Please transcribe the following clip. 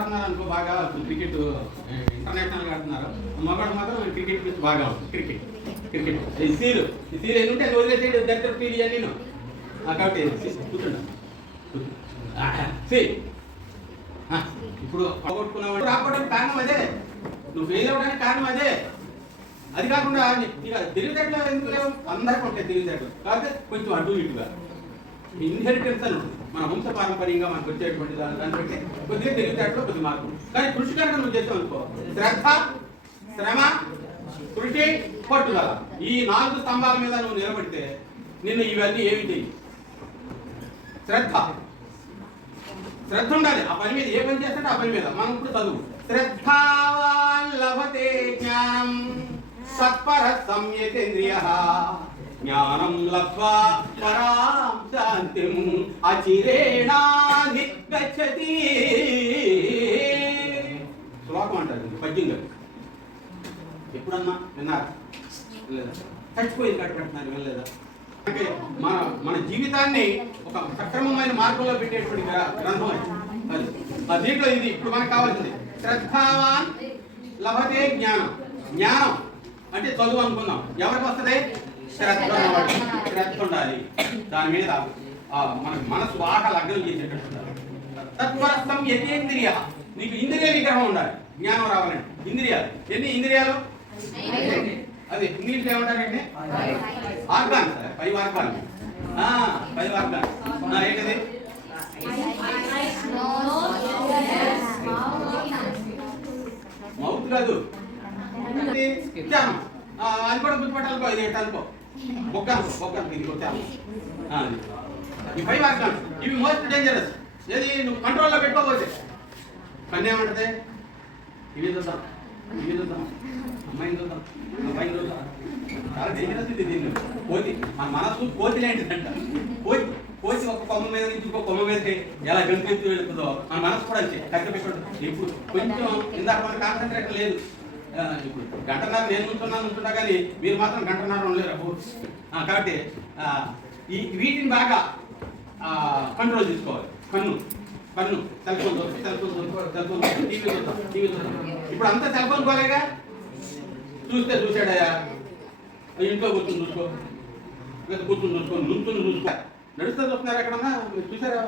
ఆడుతున్నారు అనుకో బాగా క్రికెట్ ఇంటర్నేషనల్గా ఆడుతున్నారు, మగవాడు మాత్రం క్రికెట్ గురించి బాగా ఉంటుంది. క్రికెట్ క్రికెట్ ఈ సీలు ఎన్ని ఉంటే వదిలేసేది దగ్గర ఫీల్ నేను కాబట్టి కూర్చుంటా. ఇప్పుడు పోగొట్టుకున్నావు రాకపోవడానికి కారణం అదే, నువ్వు ఫెయిల్ అవ్వడానికి కారణం అదే. అది కాకుండా ఇక తెలివితేటలు ఎందుకు లేవు, అందరికీ ఉంటాయి తెలివితేటలు, కాకపోతే కొంచెం అటు ఇటుగా ఇన్హెరిటెన్స్ అని ఉంటుంది. మన వంశ పారంపర్యంగా మనకు వచ్చేటువంటి దాన్ని బట్టి కొద్దిగా తెలివితేటలో కొద్ది మార్పు. కానీ కృషి కనుక నువ్వు చేసావు అనుకో, శ్రద్ధ, శ్రమ, కృషి, పట్టుదల, ఈ 4 స్తంభాల మీద నువ్వు నిలబడితే నిన్ను ఇవన్నీ ఏమి చేయి. శ్రద్ధ ఉండాలి ఆ పని మీద, ఏ పని చేస్తే ఆ పని మీద. మనం ఇప్పుడు చదువు శ్రద్ధావాన్ లభతే జ్ఞానం సత్పర సంయతేంద్రియ జ్ఞానం లబ్ధ్వా పరాం శాంతిం అచిరేణాధిగచ్చతి. శ్లోకం అంటారు, పద్యం గారు. ఎప్పుడన్నా విన్నారా? లేదా చచ్చిపోయింది కట్టుకుంటున్నారు, వెళ్ళలేదా? అంటే మన జీవితాన్ని ఒక సక్రమమైన మార్గంలో పెట్టేటువంటి గ్రంథం అది. దీంట్లో ఇది ఇప్పుడు మనకు కావాల్సింది శ్రద్ధావాన్ లభతే జ్ఞానం. జ్ఞానం అంటే చదువు అనుకుందాం, ఎవరికి వస్తుంది? శ్రద్ధ ఉన్నవాడు. శ్రద్ధ ఉండాలి దాని మీద, మనకు మనసు బాగా లగ్నం చేసేటట్టు. తత్వరస్థం యతేంద్రియ, నీకు ఇంద్రియ నిగ్రహం ఉండాలి జ్ఞానం రావాలంటే. ఇంద్రియాలు ఎన్ని ఇంద్రియాలు? అది ఇంగ్లీష్ ఏమంటారంటే ఆర్గాన్స్, 5 ఆర్గాన్స్. 5 ఆర్గాన్స్ ఏంటది? మౌత్ కాదు, అది కూడా గుర్తుపట్టాలనుకో. ఇది ఏంటనుకో, బొక్క ఇది కొట్టాను. ఈ 5 ఆర్గాన్స్ ఇవి మోస్ట్ డేంజరస్. ఏది నువ్వు కంట్రోల్లో పెట్టుకోకపోతే. కన్ను ఏమంటది? ఇవి చూద్దాం, అమ్మాయిని చూద్దాం, అబ్బాయిని చూద్దాం. చాలా డేంజరస్ ఇది. దీన్ని కోతి, మన మనసు కోతి లాంటిదంట. కోతి ఒక కొమ్మ మీద నుంచి ఇంకో కొమ్మ మీదకి ఎలా గంతుకు వెళుతుందో మన మనసు కూడా అంతే. కట్టె పెట్టుకుంటుంది. ఇప్పుడు కొంచెం ఇందాక మన కాన్సన్ట్రేషన్ లేదు. ఇప్పుడు గంటన్నర నేను నుంచున్నా కానీ మీరు మాత్రం గంటన్నర ఉండలేరు. కాబట్టి వీటిని బాగా కంట్రోల్ చేసుకోవాలి. కన్ను సెల్ ఫోన్ టీవీ చూద్దాం. ఇప్పుడు అంతా సెల్ ఫోన్ కోలేగా, చూసాడయా ఇంట్లో కూర్చొని చూసుకో, నుంచుని చూసుకో, నడుస్తూ చూస్తున్నారు. ఎక్కడన్నా చూసారా?